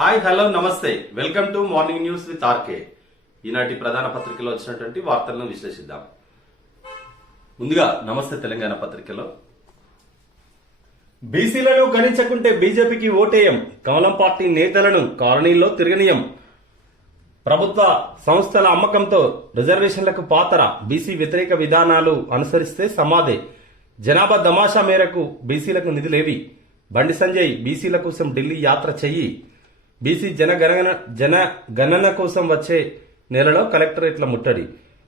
Hi hello namaste welcome to morning news with RK. ఈనాటి ప్రధాన పత్రికలో వచ్చినటువంటి వార్తలను విశ్లేషిద్దాం. ముందుగా నమస్తే తెలంగాణ పత్రికలో బీసీలను గణించకుంటే బీజేపీకి ఓటేయం, కమలం పార్టీ నేతలను కాలనీల్లో తిరగనీయం, ప్రభుత్వ సంస్థల అమ్మకంతో రిజర్వేషన్లకు పాతర, బీసీ వ్యతిరేక విధానాలు అనుసరిస్తే సమాధే, జనాభా దమాషా మేరకు బీసీలకు నిధులేవి, బండి సంజయ్ బీసీల కోసం ఢిల్లీ యాత్ర చెయ్యి, బీసీ జనగణన కోసం వచ్చే నెలలో కలెక్టరేట్ల ముట్టడి,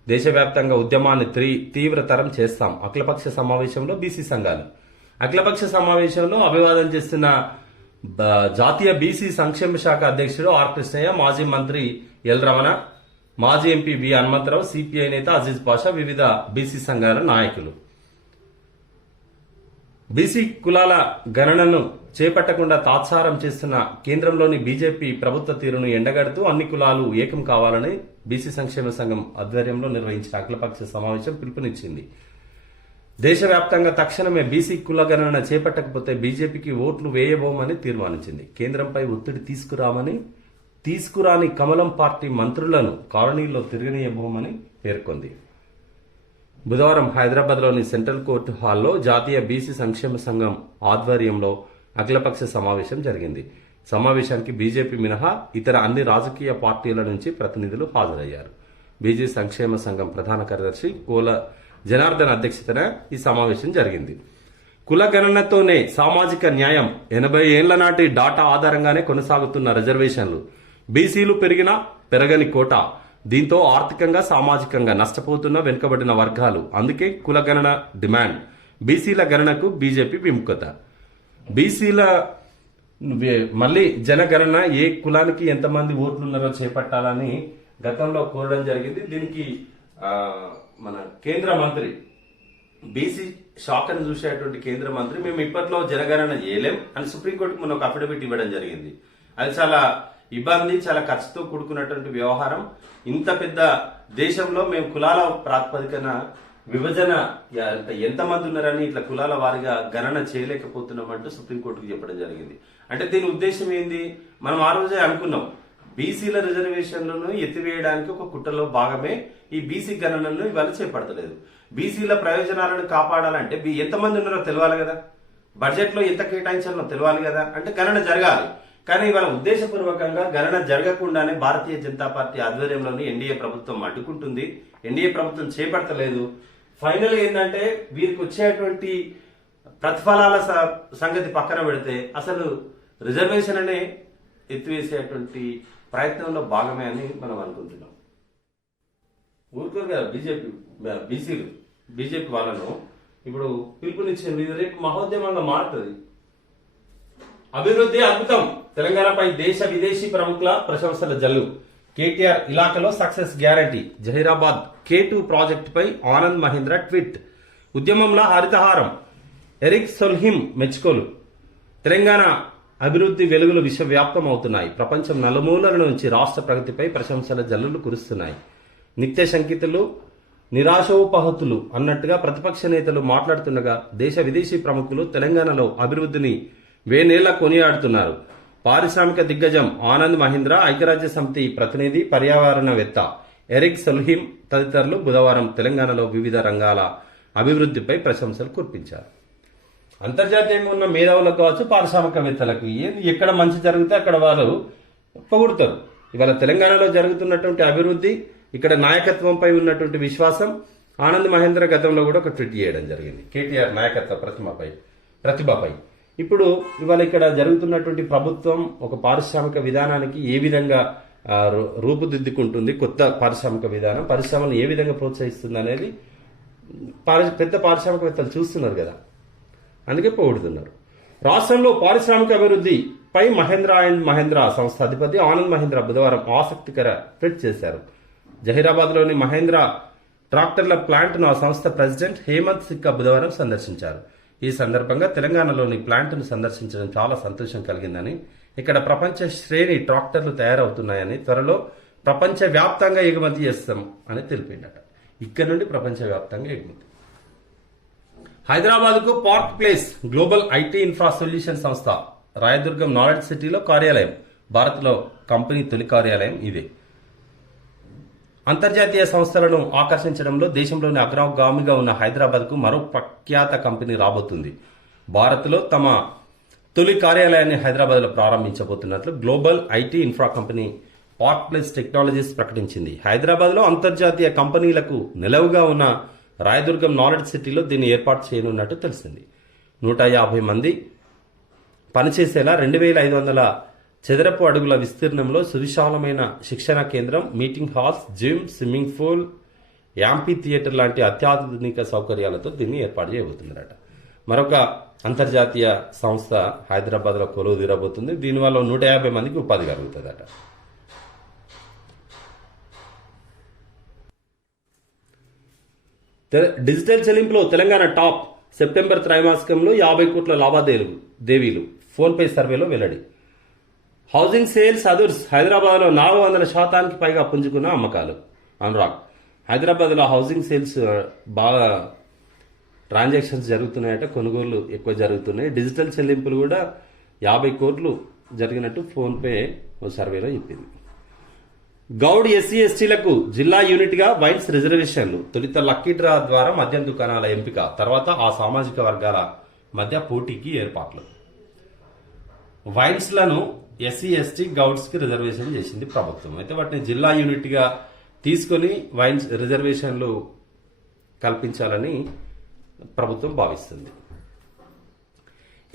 దేశవ్యాప్తంగా ఉద్యమాన్ని తీవ్రతరం చేస్తాం, అఖిలపక్ష సమావేశంలో బీసీ సంఘాలు. అఖిలపక్ష సమావేశంలో అభివాదం చేస్తున్న జాతీయ బీసీ సంక్షేమ శాఖ అధ్యక్షుడు ఆర్ కృష్ణయ్య, మాజీ మంత్రి ఎల్ రమణ, మాజీ ఎంపీ వి హనుమంతరావు, సిపిఐ నేత అజీజ్ పాషా, వివిధ బీసీ సంఘాల నాయకులు. బీసీ కులాల గణనను చేపట్టకుండా తాత్సారం చేస్తున్న కేంద్రంలోని బీజేపీ ప్రభుత్వ తీరును ఎండగడుతూ అన్ని కులాలు ఏకం కావాలని బీసీ సంక్షేమ సంఘం ఆధ్వర్యంలో నిర్వహించిన అఖిలపక్ష సమావేశం పిలుపునిచ్చింది. దేశవ్యాప్తంగా తక్షణమే బీసీ కుల గణన చేపట్టకపోతే బీజేపీకి ఓట్లు వేయబోమని తీర్మానించింది. కేంద్రంపై ఒత్తిడి తీసుకురాని కమలం పార్టీ మంత్రులను కాలనీల్లో తిరగనీయబోమని పేర్కొంది. బుధవారం హైదరాబాద్లోని సెంట్రల్ కోర్టు హాల్లో జాతీయ బీసీ సంక్షేమ సంఘం ఆధ్వర్యంలో అఖిలపక్ష సమావేశం జరిగింది. సమావేశానికి బీజేపీ మినహా ఇతర అన్ని రాజకీయ పార్టీల నుంచి ప్రతినిధులు హాజరయ్యారు. బీసీ సంక్షేమ సంఘం ప్రధాన కార్యదర్శి కోల జనార్దన్ అధ్యక్షతన ఈ సమావేశం జరిగింది. కుల గణనతోనే సామాజిక న్యాయం, 80 ఏళ్ల నాటి డాటా ఆధారంగానే కొనసాగుతున్న రిజర్వేషన్లు, బీసీలు పెరగని కోటా, దీంతో ఆర్థికంగా సామాజికంగా నష్టపోతున్న వెనుకబడిన వర్గాలు, అందుకే కుల గణన డిమాండ్, బీసీల గణనకు బీజేపీ విముఖత, బీసీల మళ్ళీ జనగణన ఏ కులానికి ఎంతమంది ఓట్లున్నారో చేపట్టాలని గతంలో కోరడం జరిగింది. దీనికి మన కేంద్ర మంత్రి బీసీ శాఖను చూసేటువంటి కేంద్ర మంత్రి మేము ఇప్పట్లో జనగణన చేయలేం అని సుప్రీంకోర్టుకు మొన్న ఒక అఫిడవిట్ ఇవ్వడం జరిగింది. అది చాలా ఇబ్బంది, చాలా ఖర్చుతో కూడుకున్నటువంటి వ్యవహారం. ఇంత పెద్ద దేశంలో మేము కులాల ప్రాతిపదికన విభజన ఎంతమంది ఉన్నారని ఇట్లా కులాల వారిగా గణన చేయలేకపోతున్నామంటూ సుప్రీంకోర్టుకు చెప్పడం జరిగింది. అంటే దీని ఉద్దేశం ఏంది? మనం ఆ రోజే అనుకున్నాం, బీసీల రిజర్వేషన్లను ఎత్తివేయడానికి ఒక కుట్రలో భాగమే ఈ బీసీ గణనలను ఇవాళ చేపడతలేదు. బీసీల ప్రయోజనాలను కాపాడాలంటే ఎంతమంది ఉన్నారో తెలియాలి కదా, బడ్జెట్ లో ఎంత కేటాయించాలో తెలియాలి కదా, అంటే గణన జరగాలి. కానీ ఇవాళ ఉద్దేశపూర్వకంగా గణన జరగకుండానే భారతీయ జనతా పార్టీ ఆధ్వర్యంలోని ఎన్డీఏ ప్రభుత్వం అడ్డుకుంటుంది. ఎన్డీఏ ప్రభుత్వం చేపడతలేదు. ఫైనల్ ఏంటంటే వీరికి వచ్చేటువంటి ప్రతిఫలాల సంగతి పక్కన పెడితే అసలు రిజర్వేషన్ అనే ఎత్తివేసేటువంటి ప్రయత్నంలో భాగమే అని మనం అనుకుంటున్నాం. ఊరుకోరు కదా బీజేపీ వాళ్ళను ఇప్పుడు పిలుపునిచ్చింది. ఇది రేపు మహోద్యమంగా మారుతుంది. అభివృద్ధి అద్భుతం, తెలంగాణపై దేశ విదేశీ ప్రముఖుల ప్రశంసల జల్లు, కేటీఆర్ ఇలాకాలో సక్సెస్ గ్యారంటీ, జహీరాబాద్ K2 ప్రాజెక్టుపై ఆనంద్ మహీంద్ర ట్వీట్, ఉద్యమంలో హరితహారం, ఎరిక్ సొల్హిమ్ మెచ్చుకోలు, తెలంగాణ అభివృద్ధి వెలుగులు విశ్వవ్యాప్తం అవుతున్నాయి, ప్రపంచం నలుమూలల నుంచి రాష్ట్ర ప్రగతిపై ప్రశంసల జల్లులు కురుస్తున్నాయి, నిత్య శంకితులు నిరాశోపహతులు అన్నట్టుగా ప్రతిపక్ష నేతలు మాట్లాడుతుండగా దేశ విదేశీ ప్రముఖులు తెలంగాణలో అభివృద్ధిని వేనేళ్ల కొనియాడుతున్నారు. పారిశ్రామిక దిగ్గజం ఆనంద్ మహీంద్ర, ఐక్యరాజ్య సమితి ప్రతినిధి, పర్యావరణవేత్త ఎరిక్ సొల్హిమ్ తదితరులు బుధవారం తెలంగాణలో వివిధ రంగాల అభివృద్ధిపై ప్రశంసలు కురిపించారు. అంతర్జాతీయంగా ఉన్న మేధావులకు కావచ్చు, పారిశ్రామికవేత్తలకు ఎక్కడ మంచి జరిగితే అక్కడ వారు పొగుడుతారు. ఇవాళ తెలంగాణలో జరుగుతున్నటువంటి అభివృద్ధి, ఇక్కడ నాయకత్వంపై ఉన్నటువంటి విశ్వాసం, ఆనంద్ మహేంద్ర గతంలో కూడా ఒక ట్వీట్ చేయడం జరిగింది కేటీఆర్ నాయకత్వ ప్రతిభపై. ఇప్పుడు ఇవాళ ఇక్కడ జరుగుతున్నటువంటి ప్రభుత్వం ఒక పారిశ్రామిక విధానానికి ఏ విధంగా రూపుదిద్దుకుంటుంది, కొత్త పారిశ్రామిక విధానం పరిశ్రమను ఏ విధంగా ప్రోత్సహిస్తుంది అనేది పెద్ద పారిశ్రామికవేత్తలు చూస్తున్నారు కదా, అందుకే పొగుడుతున్నారు. రాష్ట్రంలో పారిశ్రామిక అభివృద్ధిపై మహేంద్ర అండ్ మహేంద్ర సంస్థ అధిపతి ఆనంద్ మహీంద్ర బుధవారం ఆసక్తికర ట్వీట్ చేశారు. జహీరాబాద్లోని మహేంద్ర ట్రాక్టర్ల ప్లాంట్ను ఆ సంస్థ ప్రెసిడెంట్ హేమంత్ సిక్కా బుధవారం సందర్శించారు. ఈ సందర్భంగా తెలంగాణలోని ప్లాంట్ను సందర్శించడం చాలా సంతోషం కలిగిందని, ఇక్కడ ప్రపంచ శ్రేణి ట్రాక్టర్లు తయారవుతున్నాయని, త్వరలో ప్రపంచ వ్యాప్తంగా ఎగుమతి చేస్తాం అని తెలిపిందట. ఇక్కడ నుండి ప్రపంచ వ్యాప్తంగా ఎగుమతి. హైదరాబాద్కు park place global IT infra solution సంస్థ రాయదుర్గం నాలెడ్జ్ సిటీలో కార్యాలయం భారత్లో కంపెనీ తొలి కార్యాలయం ఇదే. అంతర్జాతీయ సంస్థలను ఆకర్షించడంలో దేశంలోని అగ్రగామిగా ఉన్న హైదరాబాద్కు మరో ప్రఖ్యాత కంపెనీ రాబోతుంది. భారత్లో తమ తొలి కార్యాలయాన్ని హైదరాబాద్లో ప్రారంభించబోతున్నట్లు global IT infra company Park Place Technologies ప్రకటించింది. హైదరాబాద్లో అంతర్జాతీయ కంపెనీలకు నెలవుగా ఉన్న రాయదుర్గం నాలెడ్జ్ సిటీలో దీన్ని ఏర్పాటు చేయనున్నట్టు తెలిసింది. 150 మంది పనిచేసేలా 2500 చదరపు అడుగుల విస్తీర్ణంలో సువిశాలమైన శిక్షణ కేంద్రం, meeting halls, gym, swimming pool, amphitheatre లాంటి అత్యాధునిక సౌకర్యాలతో దీన్ని ఏర్పాటు చేయబోతున్నారట. మరొక అంతర్జాతీయ సంస్థ హైదరాబాద్లో కొలువు తీరబోతుంది. దీనివల్ల 150 మందికి ఉపాధి కలుగుతుందట. డిజిటల్ చెల్లింపులో తెలంగాణ టాప్. సెప్టెంబర్ త్రైమాసికంలో 50 కోట్ల లావాదేవీలు ఫోన్పే సర్వేలో వెల్లడి. హౌసింగ్ సేల్స్ అదుర్స్. హైదరాబాద్లో 400% పైగా పుంజుకున్న అమ్మకాలు. అనురాగ్, హైదరాబాద్లో హౌసింగ్ సేల్స్ బాగా ట్రాన్సాక్షన్స్ జరుగుతున్నాయట, కొనుగోళ్లు ఎక్కువ జరుగుతున్నాయి. డిజిటల్ చెల్లింపులు కూడా 50 కోట్లు జరిగినట్టు ఫోన్పే ఓ సర్వేలో చెప్పింది. గౌడ్ ఎస్సీ ఎస్టీలకు జిల్లా యూనిట్గా వైన్స్ రిజర్వేషన్లు. తొలుత లక్కీ డ్రా ద్వారా మద్యం దుకాణాల ఎంపిక, తర్వాత ఆ సామాజిక వర్గాల మధ్య పోటీకి ఏర్పాట్లు. వైన్స్లను ఎస్సీ ఎస్టీ గౌడ్స్ కి రిజర్వేషన్ చేసింది ప్రభుత్వం. అయితే వాటిని జిల్లా యూనిట్ గా తీసుకొని వైన్స్ రిజర్వేషన్లు కల్పించాలని ప్రభుత్వం భావిస్తుంది.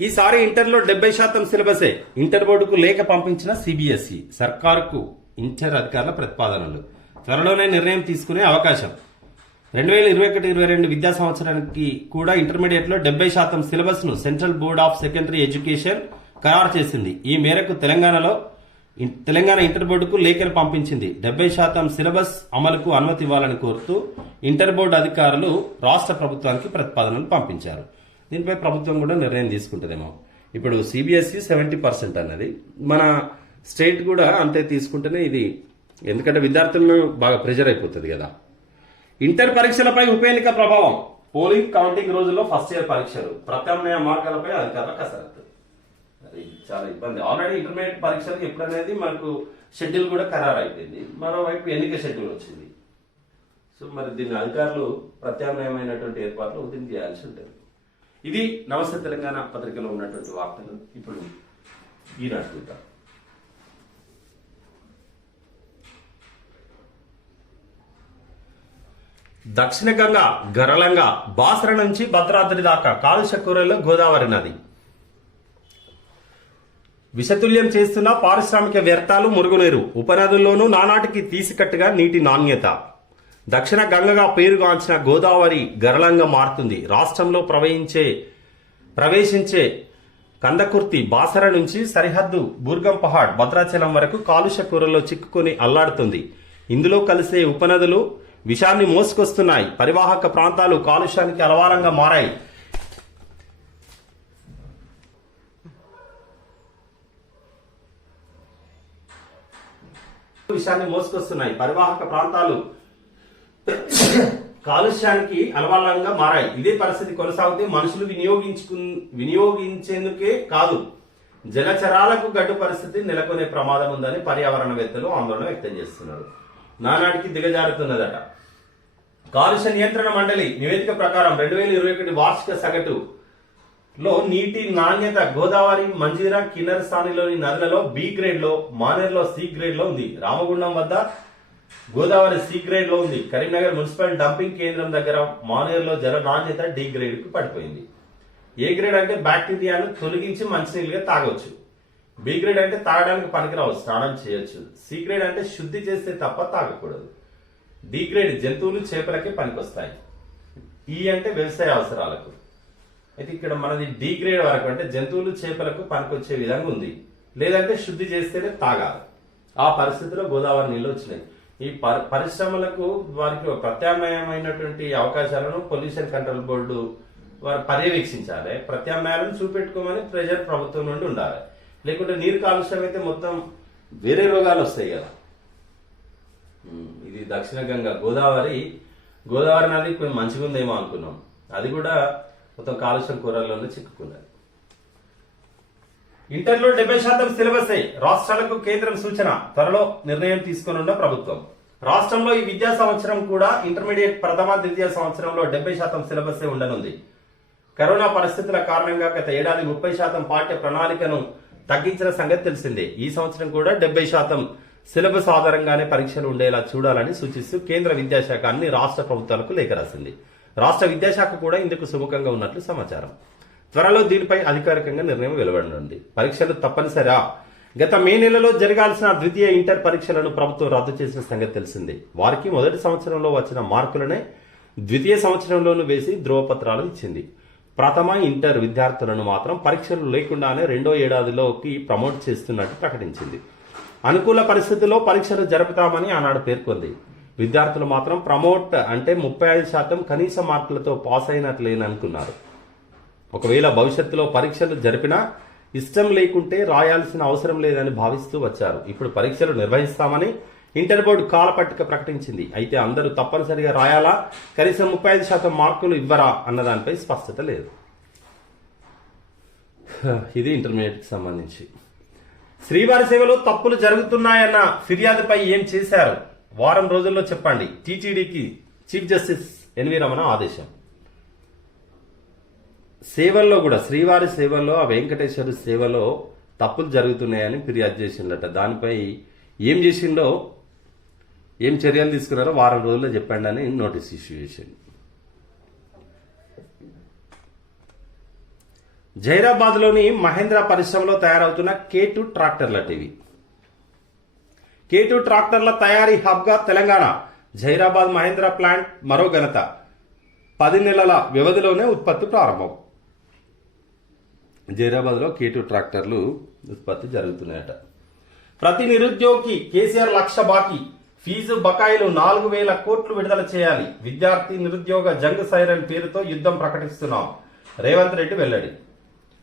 ఈసారి ఇంటర్లో 70% సిలబసే. ఇంటర్ బోర్డుకు లేఖ పంపించిన సిబిఎస్ఈ. సర్కారుకు ఇంటర్ అధికారుల ప్రతిపాదనలు. త్వరలోనే నిర్ణయం తీసుకునే అవకాశం. 2021-22 విద్యా సంవత్సరానికి కూడా ఇంటర్మీడియట్ లో 70% సిలబస్ ను central board of secondary education ఖరారు చేసింది. ఈ మేరకు తెలంగాణ ఇంటర్ బోర్డుకు లేఖను పంపించింది. 70% సిలబస్ అమలుకు అనుమతి ఇవ్వాలని కోరుతూ ఇంటర్ బోర్డు అధికారులు రాష్ట్ర ప్రభుత్వానికి ప్రతిపాదనలు పంపించారు. దీనిపై ప్రభుత్వం కూడా నిర్ణయం తీసుకుంటుందేమో. ఇప్పుడు సిబిఎస్ఈ 70% అన్నది, మన స్టేట్ కూడా అంతే తీసుకుంటేనే ఇది, ఎందుకంటే విద్యార్థులను బాగా ప్రెజర్ అయిపోతుంది కదా. ఇంటర్ పరీక్షలపై ఉప ఎన్నిక ప్రభావం. పోలింగ్ కౌంటింగ్ రోజుల్లో ఫస్ట్ ఇయర్ పరీక్షలు, ప్రత్యామ్నాయ మార్గాలపై అధికారుల కసరత్తు. అది చాలా ఇబ్బంది. ఆల్రెడీ ఇంటర్మీడియట్ పరీక్షలకు ఎప్పుడనేది మనకు షెడ్యూల్ కూడా ఖరారు అయిపోయింది. మరోవైపు ఎన్నిక షెడ్యూల్ వచ్చింది. సో మరి దీన్ని అధికారులు ప్రత్యామ్నాయమైనటువంటి ఏర్పాట్లు దీన్ని చేయాల్సి ఉంటుంది. ఇది నమస్తే తెలంగాణ పత్రికలో ఉన్నటువంటి వార్తలు. ఇప్పుడు ఈనాడు చూద్దాం. దక్షిణ గంగా గరళంగా బాసర నుంచి భద్రాద్రి దాకా కాలుష్య కూరల్లో గోదావరి నది. విషతుల్యం చేస్తున్న పారిశ్రామిక వ్యర్థాలు, మురుగునీరు. ఉపనదుల్లోనూ నానాటికి తీసికట్టుగా నీటి నాణ్యత. దక్షిణ గంగగా పేరుగాంచిన గోదావరి గరళంగా మారుతుంది. రాష్ట్రంలో ప్రవేశించే కందకుర్తి, బాసర నుంచి సరిహద్దు బూర్గం పహాడ్, భద్రాచలం వరకు కాలుష్య కూరల్లో చిక్కుకొని అల్లాడుతుంది. ఇందులో కలిసే ఉపనదులు విషాన్ని మోసుకొస్తున్నాయి. పరివాహక ప్రాంతాలు కాలుష్యానికి అలవారంగా మారాయి. పరివాహక ప్రాంతాలు కాలుష్యానికి అలవాలంగా మారాయి. ఇదే పరిస్థితి కొనసాగితే మనుషులు వినియోగించేందుకే కాదు, జలచరాలకు గడ్డు పరిస్థితి నెలకొనే ప్రమాదం ఉందని పర్యావరణవేత్తలు ఆందోళన వ్యక్తం చేస్తున్నారు. నానాటికి దిగజారుతున్నదట. కాలుష్య నియంత్రణ మండలి నివేదిక ప్రకారం 2021 వార్షిక సగటులో నీటి నాణ్యత గోదావరి, మంజీరా, కిన్నెరసానిలోని నదులలో బి గ్రేడ్ లో, మానేర్లో సి గ్రేడ్ లో ఉంది. రామగుండం వద్ద గోదావరి సి గ్రేడ్ లో ఉంది. కరీంనగర్ మున్సిపల్ డంపింగ్ కేంద్రం దగ్గర మానేర్లో జల నాణ్యత డి గ్రేడ్ కు పడిపోయింది. ఏ గ్రేడ్ అంటే బ్యాక్టీరియాను తొలగించి మంచినీళ్ళుగా తాగొచ్చు. బి గ్రేడ్ అంటే తాగడానికి పనికిరావు, స్నానం చేయొచ్చు. సి గ్రేడ్ అంటే శుద్ధి చేస్తే తప్ప తాగకూడదు. డి గ్రేడ్ జంతువులు, చేపలకే పనికొస్తాయి. ఈ అంటే వ్యవసాయ అవసరాలకు. అయితే ఇక్కడ మనది డి గ్రేడ్ వరకు అంటే జంతువులు, చేపలకు పనికొచ్చే విధంగా ఉంది. లేదంటే శుద్ధి చేస్తేనే తాగాలి. ఆ పరిస్థితిలో గోదావరి నీళ్లు వచ్చినాయి. ఈ పరిశ్రమలకు వారికి ప్రత్యామ్నాయమైనటువంటి అవకాశాలను పొల్యూషన్ కంట్రోల్ బోర్డు వారు పర్యవేక్షించాలి. ప్రత్యామ్నాయాలను చూపెట్టుకోమని ప్రెజర్ ప్రభుత్వం నుండి ఉండాలి. లేకుంటే నీరు కాలుష్యం అయితే మొత్తం వేరే రోగాలు వస్తాయి కదా. ఇది దక్షిణ గంగా గోదావరి నది కొంచెం మంచిగా ఉందేమో అనుకున్నాం. అది కూడా మొత్తం కాలుష్యం కూరల్లోనే చిక్కుకున్నది. ఇంటర్లో 70% సిలబసే రాష్ట్రాలకు కేంద్రం సూచన, త్వరలో నిర్ణయం తీసుకోనున్న ప్రభుత్వం. రాష్ట్రంలో ఈ విద్యా సంవత్సరం కూడా ఇంటర్మీడియట్ ప్రథమ ద్వితీయ సంవత్సరంలో 70% సిలబసే ఉండనుంది. కరోనా పరిస్థితుల కారణంగా గత ఏడాది 30% పాఠ్య ప్రణాళికను తగ్గించిన సంగతి తెలిసిందే. ఈ సంవత్సరం కూడా 70% సిలబస్ ఆధారంగానే పరీక్షలు ఉండేలా చూడాలని సూచిస్తూ కేంద్ర విద్యాశాఖ అన్ని రాష్ట్ర ప్రభుత్వాలకు లేఖ రాసింది. రాష్ట్ర విద్యాశాఖ కూడా ఇందుకు సుముఖంగా ఉన్నట్లు సమాచారం. త్వరలో దీనిపై అధికారికంగా నిర్ణయం వెలువడనుంది. పరీక్షలు తప్పనిసరా? గత మే నెలలో జరగాల్సిన ద్వితీయ ఇంటర్ పరీక్షలను ప్రభుత్వం రద్దు చేసిన సంగతి తెలిసిందే. వారికి మొదటి సంవత్సరంలో వచ్చిన మార్కులనే ద్వితీయ సంవత్సరంలోనూ వేసి ధ్రువపత్రాలు ఇచ్చింది. ప్రథమ ఇంటర్ విద్యార్థులను మాత్రం పరీక్షలు లేకుండానే రెండో ఏడాదిలోకి ప్రమోట్ చేస్తున్నట్టు ప్రకటించింది. అనుకూల పరిస్థితుల్లో పరీక్షలు జరుపుతామని ఆనాడు పేర్కొంది. విద్యార్థులు మాత్రం ప్రమోట్ అంటే 35% కనీస మార్కులతో పాస్ అయినట్లేననుకున్నారు. ఒకవేళ భవిష్యత్తులో పరీక్షలు జరిపినా ఇష్టం లేకుంటే రాయాల్సిన అవసరం లేదని భావిస్తూ వచ్చారు. ఇప్పుడు పరీక్షలు నిర్వహిస్తామని ఇంటర్ బోర్డు కాలపట్టిక ప్రకటించింది. అయితే అందరూ తప్పనిసరిగా రాయాలా, కనీసం 35% మార్కులు ఇవ్వరా అన్నదానిపై స్పష్టత లేదు. ఇది ఇంటర్మీడియట్ కి సంబంధించి. శ్రీవారి సేవలో తప్పులు జరుగుతున్నాయన్న ఫిర్యాదుపై ఏం చేశారు? వారం రోజుల్లో చెప్పండి. టీటీడీకి చీఫ్ జస్టిస్ ఎన్వి రమణ ఆదేశం. సేవల్లో కూడా శ్రీవారి సేవల్లో ఆ వెంకటేశ్వర సేవలో తప్పులు జరుగుతున్నాయని ఫిర్యాదు చేసిండట. దానిపై ఏం చేసిండో, ఏం చర్యలు తీసుకున్నారో వారం రోజుల్లో చెప్పండి అని నోటీస్ ఇష్యూ చేసింది. జైరాబాద్ లోని మహేంద్ర పరిశ్రమలో తయారవుతున్న K2 ట్రాక్టర్ల టీవీ. K2 ట్రాక్టర్ల తయారీ హబ్ గా తెలంగాణ. జైరాబాద్ మహేంద్ర ప్లాంట్ మరో ఘనత. 10 నెలల వ్యవధిలోనే ఉత్పత్తి ప్రారంభం. జైరాబాద్ లో K2 ట్రాక్టర్లు ఉత్పత్తి జరుగుతున్నాయట. ప్రతి నిరుద్యోగికి కేసీఆర్ 1,00,000 బాకీ. ఫీజు బకాయిలు 4,000 కోట్లు విడుదల చేయాలి. విద్యార్థి నిరుద్యోగ జంగ్ సైరన్ పేరుతో యుద్ధం ప్రకటిస్తున్నాం. రేవంత్ రెడ్డి వెల్లడి.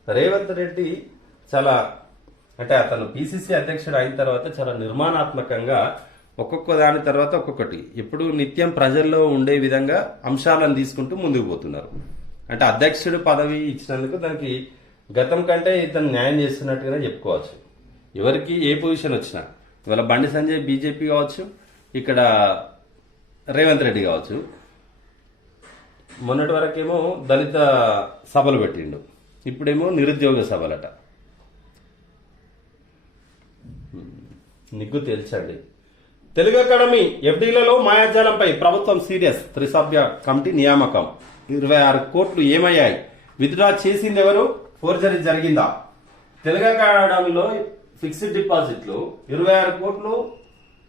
రేవంత్ రెడ్డి చాలా అంటే అతను పిసిసి అధ్యక్షుడు అయిన తర్వాత చాలా నిర్మాణాత్మకంగా ఒక్కొక్క దాని తర్వాత ఒక్కొక్కటి ఎప్పుడు నిత్యం ప్రజల్లో ఉండే విధంగా అంశాలను తీసుకుంటూ ముందుకు పోతున్నారు. అంటే అధ్యక్షుడు పదవి ఇచ్చినందుకు దానికి గతం కంటే ఇతను న్యాయం చేస్తున్నట్టుగానే చెప్పుకోవచ్చు. ఎవరికి ఏ పొజిషన్ వచ్చినా, ఇవాళ బండి సంజయ్ బీజేపీ కావచ్చు, ఇక్కడ రేవంత్ రెడ్డి కావచ్చు. మొన్నటి వరకేమో దళిత సభలు పెట్టిండు, ఇప్పుడేమో నిరుద్యోగ సభలట. నిగ్గు తేల్చండి. తెలుగు అకాడమీ ఎఫ్డీలలో మాయాజాలంపై ప్రభుత్వం సీరియస్. త్రిసభ్య కమిటీ నియామకం. 26 కోట్లు ఏమయ్యాయి? విత్డ్రా చేసింది ఎవరు? ఫోర్జరీ జరిగిందా? తెలుగు అకాడమీలో ఫిక్స్డ్ డిపాజిట్లు 26 కోట్లు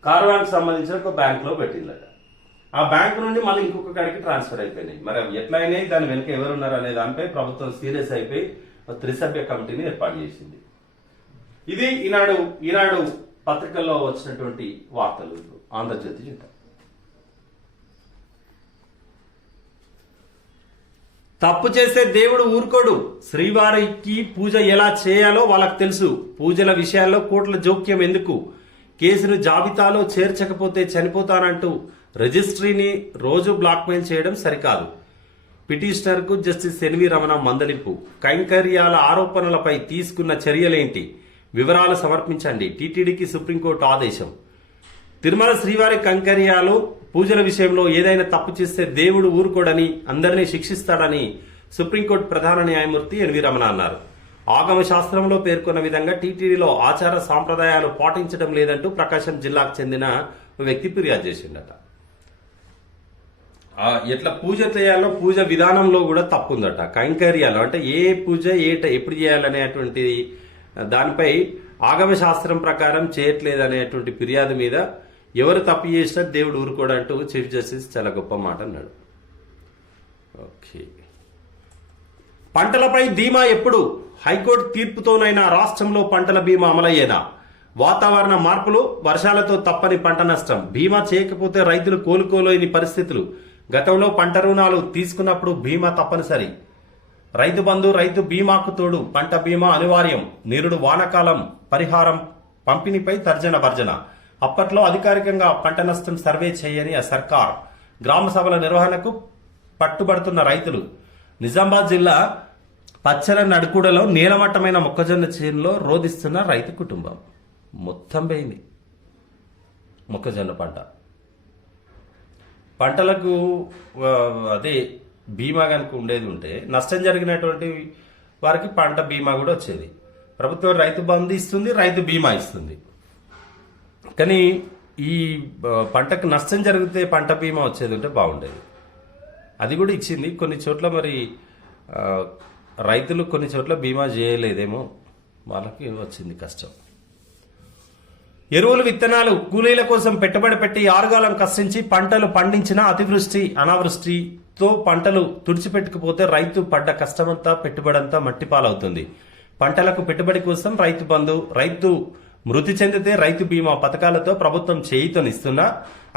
కార్వాన్కి సంబంధించిన ఒక బ్యాంక్ లో పెట్టిందట. ఆ బ్యాంక్ నుండి మళ్ళీ ఇంకొక కాడికి ట్రాన్స్ఫర్ అయిపోయినాయి. మరి అవి ఎట్లా అయినాయి, దాని వెనుక ఎవరున్నారు అనే దానిపై ప్రభుత్వం సీరియస్ అయిపోయి త్రిసభ్య కమిటీని ఏర్పాటు చేసింది. ఇది ఈనాడు పత్రికల్లో వచ్చినటువంటి వార్తలు. ఆంధ్రజ్యోతి చూద్దాం. తప్పు చేస్తే దేవుడు ఊరుకోడు. శ్రీవారికి పూజ ఎలా చేయాలో వాళ్ళకు తెలుసు. పూజల విషయాల్లో కోర్టుల జోక్యం ఎందుకు? కేసును జాబితాలో చేర్చకపోతే చనిపోతానంటూ రిజిస్ట్రీని రోజు బ్లాక్మెయిల్ చేయడం సరికాదు. పిటిషనర్ కు జస్టిస్ ఎన్వి రమణ మందలింపు. కైంకర్యాల ఆరోపణలపై తీసుకున్న చర్యలేంటి? వివరాలు సమర్పించండి. టీటీడీకి సుప్రీంకోర్టు ఆదేశం. తిరుమల శ్రీవారి కైంకర్యాలు పూజల విషయంలో ఏదైనా తప్పు చేస్తే దేవుడు ఊరుకోడని, అందరినీ శిక్షిస్తాడని సుప్రీంకోర్టు ప్రధాన న్యాయమూర్తి ఎన్వి రమణ అన్నారు. ఆగమ శాస్త్రంలో పేర్కొన్న విధంగా టీటీడీలో ఆచార సాంప్రదాయాలు పాటించడం లేదంటూ ప్రకాశం జిల్లాకు చెందిన వ్యక్తి ఫిర్యాదు చేసిండట. ఎట్లా పూజ చేయాలో పూజ విధానంలో కూడా తప్పు ఉందట. కైంకర్యాలు అంటే ఏ పూజ ఎప్పుడు చేయాలనేటువంటి దానిపై ఆగమ శాస్త్రం ప్రకారం చేయట్లేదనేటువంటి ఫిర్యాదు మీద ఎవరు తప్పు చేసినా దేవుడు ఊరుకోడంటూ చీఫ్ జస్టిస్ చాలా గొప్ప మాట అన్నాడు. ఓకే. పంటలపై ధీమా ఎప్పుడు? హైకోర్టు తీర్పుతోనైనా రాష్ట్రంలో పంటల బీమా అమలయ్యేనా? వాతావరణ మార్పులు, వర్షాలతో తప్పని పంట నష్టం. బీమా చేయకపోతే రైతులు కోలుకోలేని పరిస్థితులు. గతంలో పంట రుణాలు తీసుకున్నప్పుడు బీమా తప్పనిసరి. రైతు బంధు, రైతు బీమాకు తోడు పంట బీమా అనివార్యం. నిరుడు వానకాలం పరిహారం పంపిణీపై తర్జన భర్జన. అప్పట్లో అధికారికంగా పంట నష్టం సర్వే చేయని ఆ సర్కార్. గ్రామ సభల నిర్వహణకు పట్టుబడుతున్న రైతులు. నిజామాబాద్ జిల్లా పచ్చల నడుకుడలో నీలమట్టమైన మొక్కజొన్న చేనులో రోధిస్తున్న రైతు కుటుంబం. మొత్తం పోయింది మొక్కజొన్న పంట. పంటలకు అదే బీమా కనుక ఉండేది ఉంటే నష్టం జరిగినటువంటి వారికి పంట బీమా కూడా వచ్చేది. ప్రభుత్వం రైతు బంధు ఇస్తుంది, రైతు బీమా ఇస్తుంది. కానీ ఈ పంటకు నష్టం జరిగితే పంట బీమా వచ్చేది ఉంటే బాగుండేది. అది కూడా ఇచ్చింది. కొన్ని చోట్ల మరి రైతులు కొన్ని చోట్ల బీమా చేయలేదేమో, వాళ్ళకి వచ్చింది కష్టం. ఎరువులు, విత్తనాలు, కూలీల కోసం పెట్టుబడి పెట్టి ఆరుగాలం కష్టించి పంటలు పండించిన అతివృష్టి అనావృష్టితో పంటలు తుడిచిపెట్టుకుపోతే రైతు పడ్డ కష్టమంతా పెట్టుబడంతా మట్టిపాలవుతుంది. పంటలకు పెట్టుబడి కోసం రైతు బంధు, రైతు మృతి చెందితే రైతు బీమా పథకాలతో ప్రభుత్వం చేయూతనిస్తున్నా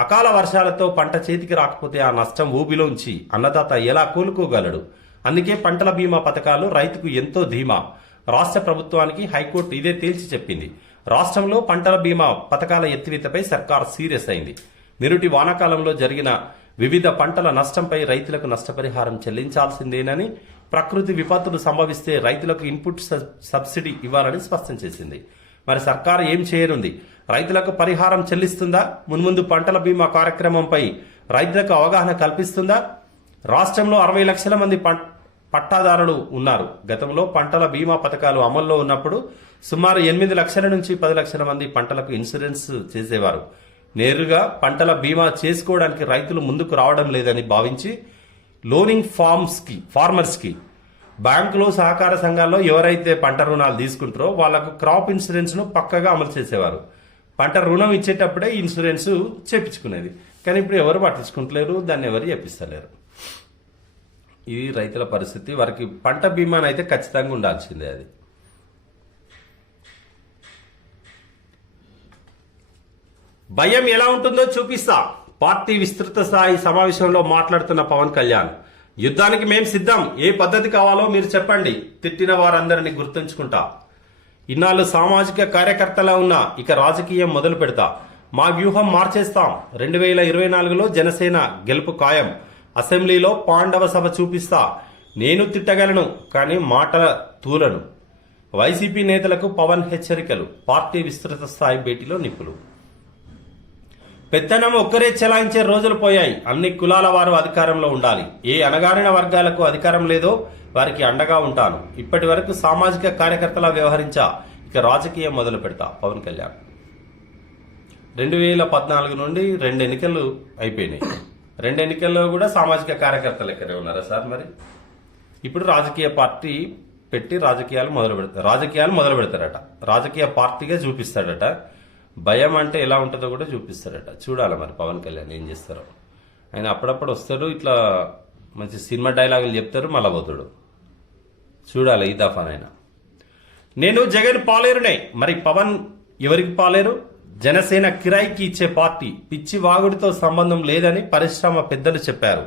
అకాల వర్షాలతో పంట చేతికి రాకపోతే ఆ నష్టం ఊబిలోంచి అన్నదాత ఎలా కోలుకోగలడు? అందుకే పంటల బీమా పథకాలు రైతుకు ఎంతో ధీమా. రాష్ట్ర ప్రభుత్వానికి హైకోర్టు ఇదే తేల్చి చెప్పింది. రాష్ట్రంలో పంటల బీమా పథకాల ఎత్తివేతపై సర్కార్ సీరియస్ అయింది. నిరుటి వానాకాలంలో జరిగిన వివిధ పంటల నష్టంపై రైతులకు నష్టపరిహారం చెల్లించాల్సిందేనని, ప్రకృతి విపత్తులు సంభవిస్తే రైతులకు ఇన్పుట్ సబ్సిడీ ఇవ్వాలని స్పష్టం చేసింది. మరి సర్కారు ఏం చేయనుంది? రైతులకు పరిహారం చెల్లిస్తుందా? మున్ముందు పంటల బీమా కార్యక్రమంపై రైతులకు అవగాహన కల్పిస్తుందా? రాష్ట్రంలో 60 లక్షల మంది పట్టాదారులు ఉన్నారు. గతంలో పంటల బీమా పథకాలు అమల్లో ఉన్నప్పుడు సుమారు 8 లక్షల నుంచి 10 లక్షల మంది పంటలకు ఇన్సూరెన్స్ చేసేవారు. నేరుగా పంటల బీమా చేసుకోవడానికి రైతులు ముందుకు రావడం లేదని భావించి లోనింగ్ ఫార్మర్స్కి బ్యాంకులు, సహకార సంఘాల్లో ఎవరైతే పంట రుణాలు తీసుకుంటారో వాళ్లకు క్రాప్ ఇన్సూరెన్స్ ను పక్కగా అమలు చేసేవారు. పంట రుణం ఇచ్చేటప్పుడే ఇన్సూరెన్స్ చేపించుకునేది. కానీ ఇప్పుడు ఎవరు పట్టించుకుంటలేరు, దాన్ని ఎవరు చేపిస్తలేరు. ఇది రైతుల పరిస్థితి. వారికి పంట బీమానైతే ఖచ్చితంగా ఉండాల్సిందే. అది భయం ఎలా ఉంటుందో చూపిస్తా. పార్టీ విస్తృత స్థాయి సమావేశంలో మాట్లాడుతున్న పవన్ కళ్యాణ్, యుద్ధానికి మేం సిద్ధం, ఏ పద్ధతి కావాలో మీరు చెప్పండి, తిట్టిన వారందరినీ గుర్తుంచుకుంటా. ఇన్నాళ్ళు సామాజిక కార్యకర్తలా ఉన్నా ఇక రాజకీయం మొదలు పెడతా. మా వ్యూహం మార్చేస్తాం. 2024లో జనసేన గెలుపు ఖాయం. అసెంబ్లీలో పాండవ సభ చూపిస్తా. నేను తిట్టగలను కానీ మాటల తూలను. వైసీపీ నేతలకు పవన్ హెచ్చరికలు. పార్టీ విస్తృత స్థాయి భేటీలో నిప్పులు. పెత్తనం ఒక్కరే చెలాయించే రోజులు పోయాయి. అన్ని కులాల వారు అధికారంలో ఉండాలి. ఏ అణగారిన వర్గాలకు అధికారం లేదో వారికి అండగా ఉంటాను. ఇప్పటి వరకు సామాజిక కార్యకర్తలా వ్యవహరించా, ఇక రాజకీయం మొదలు పెడతా. పవన్ కళ్యాణ్ 2014 నుండి 2 ఎన్నికలు అయిపోయినాయి. 2 ఎన్నికల్లో కూడా సామాజిక కార్యకర్తలు ఎక్కడే ఉన్నారా సార్? మరి ఇప్పుడు రాజకీయ పార్టీ పెట్టి రాజకీయాలు మొదలు పెడతారట. రాజకీయ పార్టీగా చూపిస్తాడట. భయం అంటే ఎలా ఉంటుందో కూడా చూపిస్తారట. చూడాలి మరి పవన్ కళ్యాణ్ ఏం చేస్తారో. ఆయన అప్పుడప్పుడు వస్తాడు, ఇట్లా మంచి సినిమా డైలాగులు చెప్తారు, మళ్ళా పోతాడు. చూడాలి ఈ దఫానైనా. నేను జగన్ పాలేరునే. మరి పవన్ ఎవరికి పాలేరు? జనసేన కిరాయికి ఇచ్చే పార్టీ. పిచ్చి వాగుడితో సంబంధం లేదని పరిశ్రమ పెద్దలు చెప్పారు.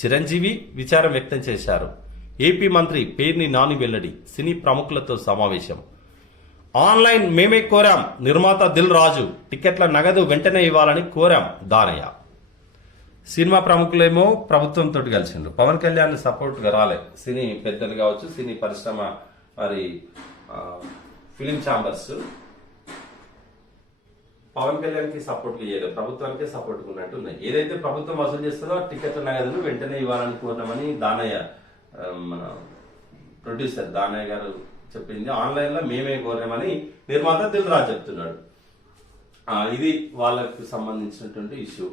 చిరంజీవి విచారం వ్యక్తం చేశారు. ఏపీ మంత్రి పేర్ని నాని వెల్లడి. సినీ ప్రముఖులతో సమావేశం. ఆన్లైన్ మేమే కోరాం. నిర్మాత దిల్ రాజు టికెట్ల నగదు వెంటనే ఇవ్వాలని కోరాం. దానయ్య. సినిమా ప్రముఖులేమో ప్రభుత్వంతో కలిసిండ్రు. పవన్ కళ్యాణ్ సపోర్ట్ గా రాలే. సినీ పెద్దలు కావచ్చు, సినీ పరిశ్రమ, మరి ఫిలిం ఛాంబర్స్ పవన్ కళ్యాణ్ కి సపోర్ట్ చేయలేదు, ప్రభుత్వానికి సపోర్ట్ ఉన్నట్టు ఉన్నాయి. ఏదైతే ప్రభుత్వం వసూలు చేస్తుందో టికెట్ల నగదును వెంటనే ఇవ్వాలని కోరినామని దానయ్య, మన ప్రొడ్యూసర్ దానయ్య గారు చెప్పింది. ఆన్లైన్ లో మేమే కోరామని నిర్మాత దిల్ రాజు చెప్తున్నాడు. ఇది వాళ్ళకు సంబంధించినటువంటి ఇష్యూ.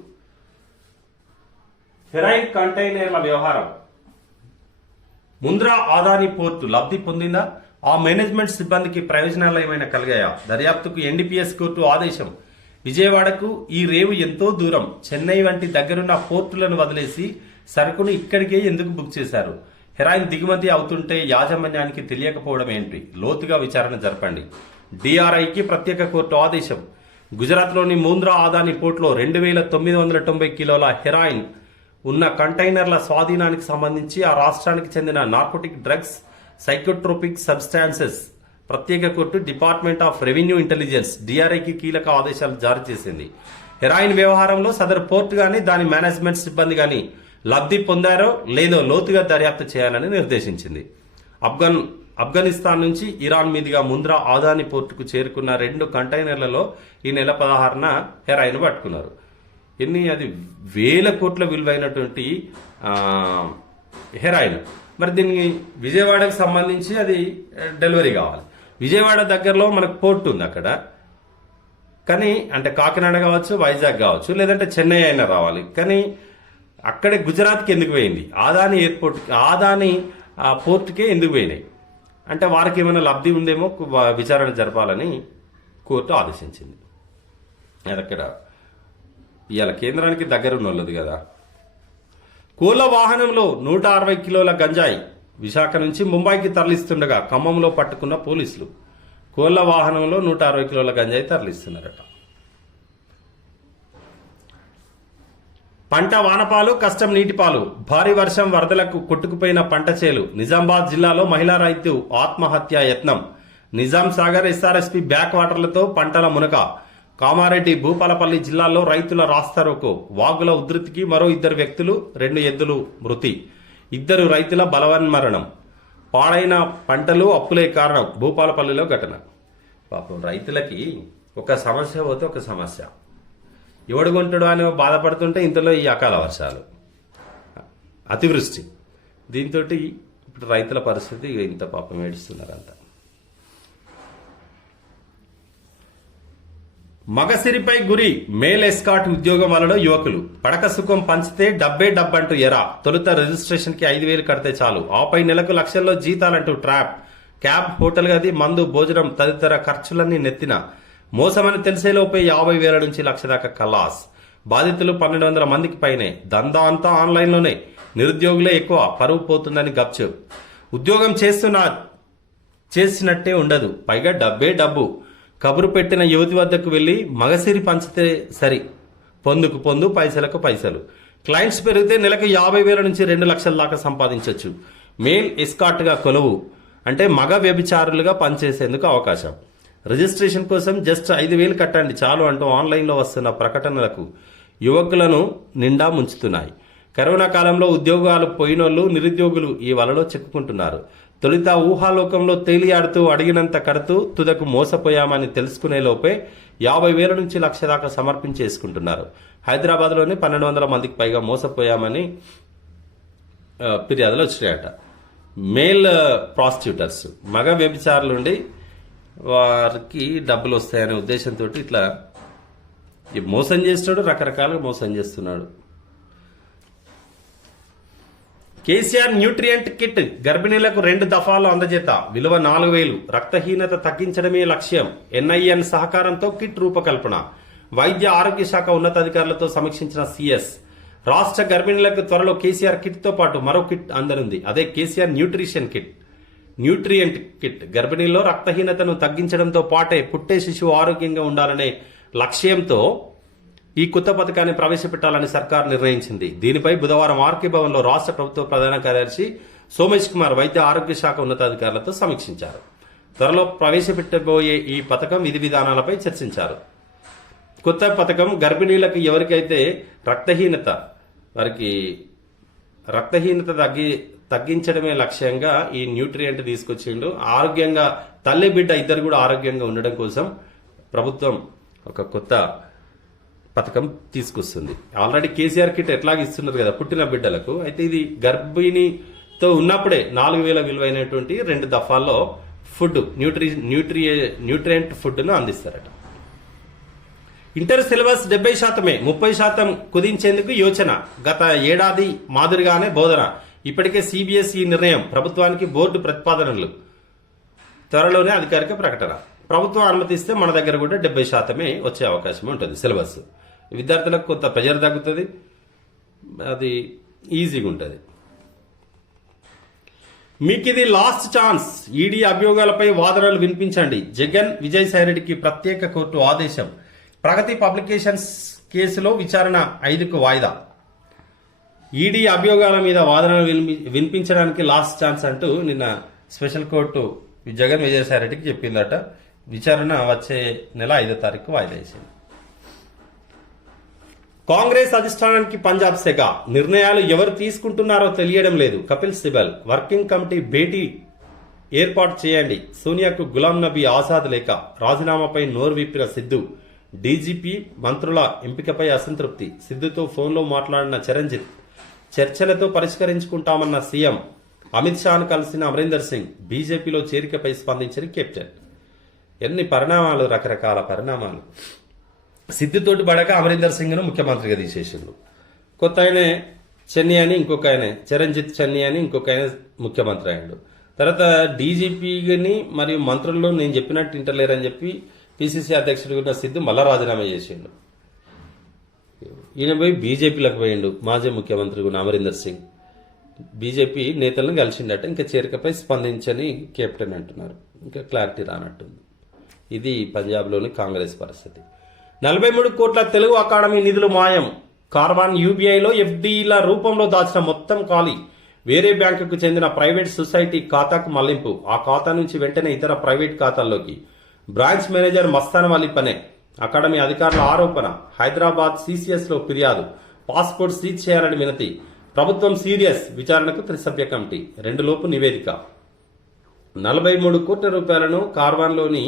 హెరాయిన్ కంటైనర్ల వ్యవహారం. ముంద్రా ఆదాని పోర్టు లబ్ధి పొందిందా? ఆ మేనేజ్మెంట్ సిబ్బందికి ప్రయోజనాలు ఏమైనా కలిగాయా? దర్యాప్తుకు ఎన్డీపీఎస్ కోర్టు ఆదేశం. విజయవాడకు ఈ రేవు ఎంతో దూరం. చెన్నై వంటి దగ్గరున్న పోర్టులను వదిలేసి సరుకును ఇక్కడికే ఎందుకు బుక్ చేశారు? హెరాయిన్ దిగుమతి అవుతుంటే యాజమాన్యానికి తెలియకపోవడం ఏంటి? లోతుగా విచారణ జరపండి. డిఆర్ఐకి ప్రత్యేక కోర్టు ఆదేశం. గుజరాత్లోని ముంద్రా ఆదాని పోర్టులో 2990 కిలోల హెరాయిన్ ఉన్న కంటైనర్ల స్వాధీనానికి సంబంధించి ఆ రాష్ట్రానికి చెందిన నార్కోటిక్ డ్రగ్స్, సైకోట్రోపిక్ సబ్స్టాన్సెస్ ప్రత్యేక court department of revenue intelligence డిఆర్ఐకి కీలక ఆదేశాలు జారీ చేసింది. హెరాయిన్ వ్యవహారంలో సదరు పోర్టు గాని దాని మేనేజ్మెంట్ సిబ్బంది గాని లబ్ధి పొందారో లేదో లోతుగా దర్యాప్తు చేయాలని నిర్దేశించింది. ఆఫ్ఘనిస్తాన్ నుంచి ఇరాన్ మీదుగా ముంద్రా ఆదాని పోర్టుకు చేరుకున్న 2 కంటైనర్లలో ఈ నెల 16న హెరాయిన్ పట్టుకున్నారు. అది వేల కోట్ల విలువైనటువంటి హెరాయిన్. మరి దీనికి విజయవాడకు సంబంధించి అది డెలివరీ కావాలి. విజయవాడ దగ్గరలో మనకు పోర్ట్ ఉంది అక్కడ, కానీ అంటే కాకినాడ కావచ్చు, వైజాగ్ కావచ్చు, లేదంటే చెన్నై అయినా రావాలి. కానీ అక్కడే గుజరాత్కి ఎందుకు పోయింది? ఆదాని ఎయిర్పోర్ట్, ఆదాని పోర్టుకే ఎందుకు పోయినాయి అంటే వారికి ఏమైనా లబ్ధి ఉందేమో విచారణ జరపాలని కోర్టు ఆదేశించింది. అది అక్కడ ఇవాళ కేంద్రానికి దగ్గర ఉన్నది కదా. కోళ్ల వాహనంలో 160 కిలోల గంజాయి విశాఖ నుంచి ముంబైకి తరలిస్తుండగా ఖమ్మంలో పట్టుకున్న పోలీసులు. కోళ్ల వాహనంలో 160 కిలోల గంజాయి తరలిస్తున్నారట. పంట వానపాలు, కష్టం నీటిపాలు. భారీ వర్షం వరదలకు కొట్టుకుపోయిన పంట చేలు. నిజామాబాద్ జిల్లాలో మహిళా రైతు ఆత్మహత్యా యత్నం. నిజాం సాగర్ ఎస్ఆర్ఎస్పీ బ్యాక్ వాటర్లతో పంటల మునక. కామారెడ్డి, భూపాలపల్లి జిల్లాల్లో రైతుల రాస్తారోకో. వాగుల ఉధృతికి మరో 2 వ్యక్తులు, 2 ఎద్దులు మృతి. 2 రైతుల బలవన్మరణం. పాడైన పంటలు, అప్పులే కారణం. భూపాలపల్లిలో ఘటన. పాపం రైతులకి ఒక సమస్య పోతే ఒక సమస్య. ఎవడు కొంటాడు అని బాధపడుతుంటే ఇంతలో ఈ అకాల వర్షాలు, అతివృష్టి. దీంతో ఇప్పుడు రైతుల పరిస్థితి ఇంత పాపం ఏడుస్తున్నారంట. మగసిరిపై గురి. మేల్ ఎస్కాట్ ఉద్యోగం వలలో యువకులు. పడక సుఖం పంచితే డబ్బంటూ ఎరా. తొలుత రిజిస్ట్రేషన్ కి 5,000 కడితే చాలు, ఆపై నెలకు లక్షల్లో జీతాలంటూ ట్రాప్. క్యాబ్, హోటల్ గది, మందు, భోజనం తదితర ఖర్చులన్నీ నెత్తిన. మోసమని తెలిసేలోపే 50,000 నుంచి 1,00,000 దాకా ఖలాస్. బాధితులు 1,200 మందికి పైనే. దందా అంతా ఆన్లైన్లోనే. నిరుద్యోగులే ఎక్కువ. పరువు పోతుందని గప్చు. ఉద్యోగం చేసినట్టే ఉండదు, పైగా డబ్బు. కబురు పెట్టిన యువతి వద్దకు వెళ్లి మగసిరి పంచితే సరి, పొందుకు పొందు, పైసలకు పైసలు. క్లయింట్స్ పెరిగితే నెలకు 50,000 నుంచి 2,00,000 దాకా సంపాదించవచ్చు. మేల్ ఎస్కాట్గా కొలువు అంటే మగ వ్యభిచారులుగా పనిచేసేందుకు అవకాశం. రిజిస్ట్రేషన్ కోసం జస్ట్ 5,000 కట్టండి చాలు అంటూ ఆన్లైన్లో వస్తున్న ప్రకటనలకు యువకులను నిండా ముంచుతున్నాయి. కరోనా కాలంలో ఉద్యోగాలు పోయినోళ్లు, నిరుద్యోగులు ఈ వలలో చిక్కుకుంటున్నారు. తొలుత ఊహాలోకంలో తేలియాడుతూ అడిగినంత కడుతూ తుదకు మోసపోయామని తెలుసుకునే లోపే 50,000 నుంచి 1,00,000 దాకా సమర్పించేసుకుంటున్నారు. హైదరాబాద్లోనే 1,200 మందికి పైగా మోసపోయామని ఫిర్యాదులు వచ్చినాయట. మేల్ ప్రాస్టిట్యూటర్స్, మగ వ్యభిచారులుండి వారికి డబ్బులు వస్తాయనే ఉద్దేశంతో ఇట్లా మోసం చేస్తున్నాడు, రకరకాలుగా మోసం చేస్తున్నాడు. కేసీఆర్ న్యూట్రియంట్ కిట్ గర్భిణీలకు 2 దఫాలు అందజేత. విలువ 4,000. రక్తహీనత తగ్గించడమే లక్ష్యం. ఎన్ఐఎన్ సహకారంతో కిట్ రూపకల్పన. వైద్య ఆరోగ్య శాఖ ఉన్నతాధికారులతో సమీక్షించిన సీఎస్. రాష్ట్ర గర్భిణీలకు త్వరలో కేసీఆర్ కిట్ తో పాటు మరో కిట్ అందనుంది. అదే కేసీఆర్ న్యూట్రియంట్ కిట్. గర్భిణీల్లో రక్తహీనతను తగ్గించడంతో పాటే పుట్టే శిశువు ఆరోగ్యంగా ఉండాలనే లక్ష్యంతో ఈ కొత్త పథకాన్ని ప్రవేశపెట్టాలని సర్కార్ నిర్ణయించింది. దీనిపై బుధవారం ఆర్కే భవన్ లో రాష్ట్ర ప్రభుత్వ ప్రధాన కార్యదర్శి సోమేష్ కుమార్ వైద్య ఆరోగ్య శాఖ ఉన్నతాధికారులతో సమీక్షించారు. త్వరలో ప్రవేశపెట్టబోయే ఈ పథకం విధి విధానాలపై చర్చించారు. కొత్త పథకం గర్భిణీలకు ఎవరికైతే రక్తహీనత తగ్గించడమే లక్ష్యంగా ఈ న్యూట్రియంట్ తీసుకొచ్చిండు. ఆరోగ్యంగా తల్లి బిడ్డ ఇద్దరు కూడా ఆరోగ్యంగా ఉండడం కోసం ప్రభుత్వం ఒక కొత్త పథకం తీసుకొస్తుంది. ఆల్రెడీ కేసీఆర్ కిట్ ఎట్లాగ ఇస్తున్నారు కదా పుట్టిన బిడ్డలకు. అయితే ఇది గర్భిణీతో ఉన్నప్పుడే 4,000 విలువైనటువంటి 2 దఫాల్లో ఫుడ్ న్యూట్రియంట్ ఫుడ్ను అందిస్తారట. ఇంటర్ సిలబస్ 70%, 30% కుదించేందుకు యోచన. గత ఏడాది మాదిరిగానే బోధన. ఇప్పటికే సిబిఎస్ఈ నిర్ణయం. ప్రభుత్వానికి బోర్డు ప్రతిపాదనలు. త్వరలోనే అధికారిక ప్రకటన. ప్రభుత్వం అనుమతిస్తే మన దగ్గర కూడా 70% వచ్చే అవకాశం ఉంటుంది సిలబస్. విద్యార్థులకు కొంత ప్రెజర్ తగ్గుతుంది, అది ఈజీగా ఉంటుంది. మీకు ఇది లాస్ట్ ఛాన్స్. ఈడీ అభియోగాలపై వాదనలు వినిపించండి. జగన్, విజయసాయిరెడ్డికి ప్రత్యేక కోర్టు ఆదేశం. ప్రగతి పబ్లికేషన్స్ కేసులో విచారణ 5కు వాయిదా. ఈడీ అభియోగాల మీద వాదనలు వినిపించడానికి లాస్ట్ ఛాన్స్ అంటూ నిన్న స్పెషల్ కోర్టు జగన్, విజయసాయిరెడ్డికి చెప్పిందట. విచారణ వచ్చే నెల 5వ తారీఖు వాయిదా వేసింది. కాంగ్రెస్ అధిష్టానానికి పంజాబ్ సెగ. నిర్ణయాలు ఎవరు తీసుకుంటున్నారో తెలియడం లేదు. కపిల్ సిబల్ వర్కింగ్ కమిటీ భేటీ ఏర్పాటు చేయండి. సోనియాకు గులాం నబీ ఆజాద్ లేఖ. రాజీనామాపై నోరు విప్పిన సిద్ధు. డీజీపీ మంత్రుల ఎంపికపై అసంతృప్తి. సిద్ధుతో ఫోన్లో మాట్లాడిన చిరంజిత్. చర్చలతో పరిష్కరించుకుంటామన్న సీఎం. అమిత్ షాను కలిసిన అమరీందర్ సింగ్. బీజేపీలో చేరికపై స్పందించిన కెప్టెన్. ఎన్ని పరిణామాలు, రకరకాల పరిణామాలు. సిద్ధుతోటి పడక అమరీందర్ సింగ్ను ముఖ్యమంత్రిగా తీసేసిండు. కొత్త ఆయనే చెన్నీ అని ఇంకొక ఆయన, చిరంజిత్ చెన్నీ అని ఇంకొక ఆయన ముఖ్యమంత్రి అయ్యాడు. తర్వాత డీజీపీని మరియు మంత్రుల్లో నేను చెప్పినట్టు ఇంటలేరని చెప్పి పిసిసి అధ్యక్షుడు ఉన్న సిద్ధు మళ్ళా రాజీనామా చేసిండు. ఈయన పోయి బీజేపీలకు పోయిండు. మాజీ ముఖ్యమంత్రి ఉన్న అమరీందర్ సింగ్ బీజేపీ నేతలను కలిసిండట. ఇంకా చేరికపై స్పందించని కెప్టెన్ అంటున్నారు. ఇంకా క్లారిటీ రానట్టుంది. ఇది పంజాబ్లోని కాంగ్రెస్ పరిస్థితి. 43 కోట్ల తెలుగు అకాడమీ నిధులు మాయం. కార్వాన్ యూబీఐలో ఎఫ్డీల రూపంలో దాచిన మొత్తం ఖాళీ. వేరే బ్యాంకుకు చెందిన ప్రైవేట్ సొసైటీ ఖాతాకు మళ్లింపు. ఆ ఖాతా నుంచి వెంటనే ఇతర ప్రైవేట్ ఖాతాల్లోకి. బ్రాంచ్ మేనేజర్ మస్తాన్ అలీ పనే. అకాడమీ అధికారుల ఆరోపణ. హైదరాబాద్ సిసిఎస్ లో ఫిర్యాదు. పాస్పోర్ట్ సీజ్ చేయాలని వినతి. ప్రభుత్వం సీరియస్. విచారణకు త్రిసభ్య కమిటీ. 2 లోపు నివేదిక. 43 కోట్ల రూపాయలను కార్వాన్లోని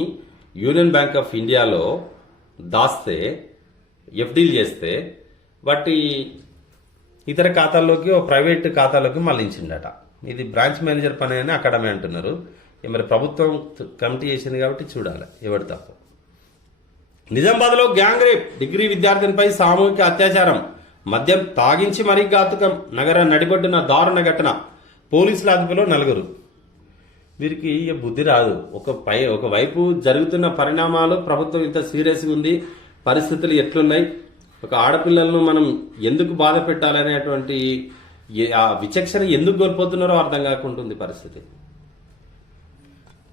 యూనియన్ బ్యాంక్ ఆఫ్ ఇండియాలో దాస్తే, ఎఫ్డీలు చేస్తే వాటి ఇతర ఖాతాల్లోకి ఓ ప్రైవేట్ ఖాతాలోకి మళ్లించిండట. ఇది బ్రాంచ్ మేనేజర్ పని అని అకాడమీ అంటున్నారు. మరి ప్రభుత్వం కమిటీ చేసింది కాబట్టి చూడాలి ఎవరు తప్ప. నిజామాబాద్లో గ్యాంగ్ రేప్. డిగ్రీ విద్యార్థినిపై సామూహిక అత్యాచారం. మద్యం తాగించి మరీ ఘాతుకం. నగర నడిబొడ్డున దారుణ ఘటన. పోలీసుల అదుపులో 4. వీరికి బుద్ధి రాదు. ఒకవైపు జరుగుతున్న పరిణామాలు, ప్రభుత్వం ఇంత సీరియస్గా ఉంది, పరిస్థితులు ఎట్లున్నాయి, ఒక ఆడపిల్లలను మనం ఎందుకు బాధ పెట్టాలనేటువంటి ఆ విచక్షణ ఎందుకు కోల్పోతున్నారో అర్థం కాకుంటుంది పరిస్థితి.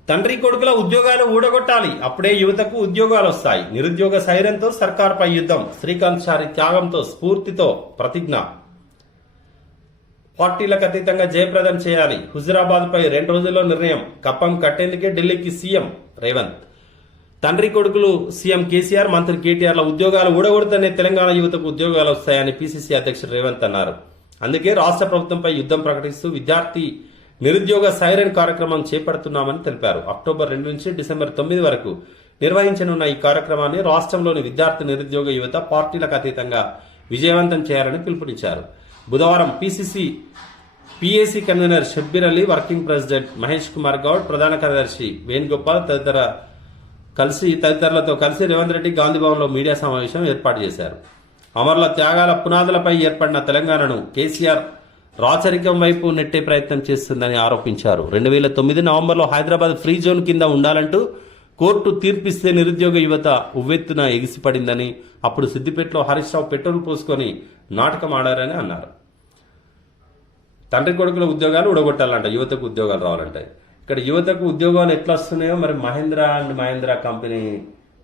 తండ్రి కొడుకుల ఉద్యోగాలు ఊడగొట్టాలి, అప్పుడే యువతకు ఉద్యోగాలు వస్తాయి. నిరుద్యోగ సైరంతో సర్కార్పై యుద్ధం. శ్రీకాంత్ చారి త్యాగంతో, స్ఫూర్తితో ప్రతిజ్ఞ. పార్టీలకు అతీతంగా జయప్రదం చేయాలి. హుజురాబాద్ పై 2 రోజుల్లో నిర్ణయం. కప్పం కట్టేందుకే ఢిల్లీకి సీఎం రేవంత్. తండ్రి కొడుకులు సీఎం కేసీఆర్, మంత్రి కేటీఆర్ల ఉద్యోగాలు ఊడగొడితేనే తెలంగాణ యువతకు ఉద్యోగాలు వస్తాయని పిసిసి అధ్యక్షుడు రేవంత్ అన్నారు. అందుకే రాష్ట్ర ప్రభుత్వంపై యుద్ధం ప్రకటిస్తూ విద్యార్థి నిరుద్యోగ సైరన్ కార్యక్రమం చేపడుతున్నామని తెలిపారు. అక్టోబర్ 2 నుంచి డిసెంబర్ 9 వరకు నిర్వహించనున్న ఈ కార్యక్రమాన్ని రాష్ట్రంలోని విద్యార్థి నిరుద్యోగ యువత పార్టీలకు అతీతంగా విజయవంతం చేయాలని పిలుపునిచ్చారు. బుధవారం PAC convener Shabbir Ali, working president Mahesh Kumar Goud, ప్రధాన కార్యదర్శి వేణుగోపాల్ తదితరులతో కలిసి రేవంత్ రెడ్డి గాంధీభవన్లో మీడియా సమావేశం ఏర్పాటు చేశారు. అమరుల త్యాగాల పునాదులపై ఏర్పడిన తెలంగాణను కేసీఆర్ రాచరికం వైపు నెట్టే ప్రయత్నం చేస్తుందని ఆరోపించారు. 2009 నవంబర్లో హైదరాబాద్ ఫ్రీ జోన్ కింద ఉండాలంటూ కోర్టు తీర్పిస్తే నిరుద్యోగ యువత ఉవ్వెత్తున ఎగిసిపడిందని, అప్పుడు సిద్దిపేటలో హరీష్ రావు పెట్రోల్ పోసుకొని నాటకం ఆడారని అన్నారు. తండ్రి కొడుకుల ఉద్యోగాలు ఊడగొట్టాలంట, యువతకు ఉద్యోగాలు రావాలంటే. ఇక్కడ యువతకు ఉద్యోగాలు ఎట్లా వస్తున్నాయో మరి మహేంద్ర కంపెనీ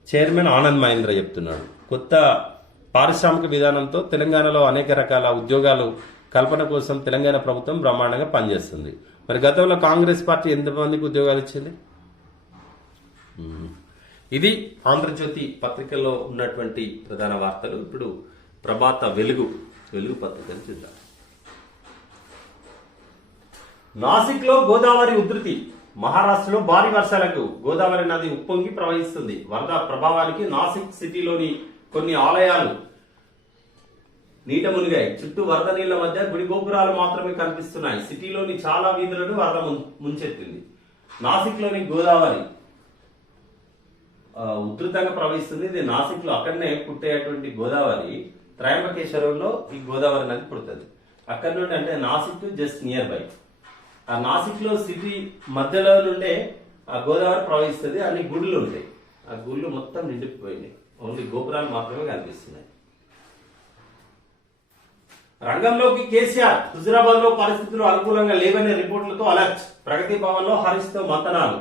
చైర్మన్ ఆనంద్ మహేంద్ర చెప్తున్నాడు. కొత్త పారిశ్రామిక విధానంతో తెలంగాణలో అనేక రకాల ఉద్యోగాలు కల్పన కోసం తెలంగాణ ప్రభుత్వం బ్రహ్మాండంగా పనిచేస్తుంది. మరి గతంలో కాంగ్రెస్ పార్టీ ఎంతమందికి ఉద్యోగాలు ఇచ్చింది? ఇది ఆంధ్రజ్యోతి పత్రికల్లో ఉన్నటువంటి ప్రధాన వార్తలు. ఇప్పుడు ప్రభాత వెలుగు పత్రికలు చూద్దాం. నాసిక్ లో గోదావరి ఉధృతి. మహారాష్ట్రలో భారీ వర్షాలకు గోదావరి నది ఉప్పొంగి ప్రవహిస్తుంది. వరద ప్రభావానికి నాసిక్ సిటీలోని కొన్ని ఆలయాలు నీట మునిగాయి. చుట్టూ వరద నీళ్ల మధ్య గుడి గోపురాలు మాత్రమే కనిపిస్తున్నాయి. సిటీలోని చాలా వీధులను వరద ముంచెత్తింది. నాసిక్ లోని గోదావరి ఉధృతంగా ప్రవహిస్తుంది. ఇది నాసిక్ లో అక్కడనే పుట్టేటువంటి గోదావరి త్రయంబకేశ్వరంలో ఈ గోదావరి నది పుడుతుంది. అక్కడ నుండి అంటే నాసిక్ జస్ట్ నియర్ బై. ఆ నాసిక్ లో సిటీ మధ్యలో నుండే ఆ గోదావరి ప్రవహిస్తుంది. అన్ని గుళ్ళు ఉంటాయి. ఆ గుళ్ళు మొత్తం నిండిపోయినాయి. ఓన్లీ గోపురాలు మాత్రమే కనిపిస్తున్నాయి. రంగంలోకి కేసీఆర్. హుజురాబాద్ లో పరిస్థితులు అనుకూలంగా లేవనే రిపోర్టులతో అలర్ట్. ప్రగతి భవన్ లో హరీష్ తో మంతనాలు.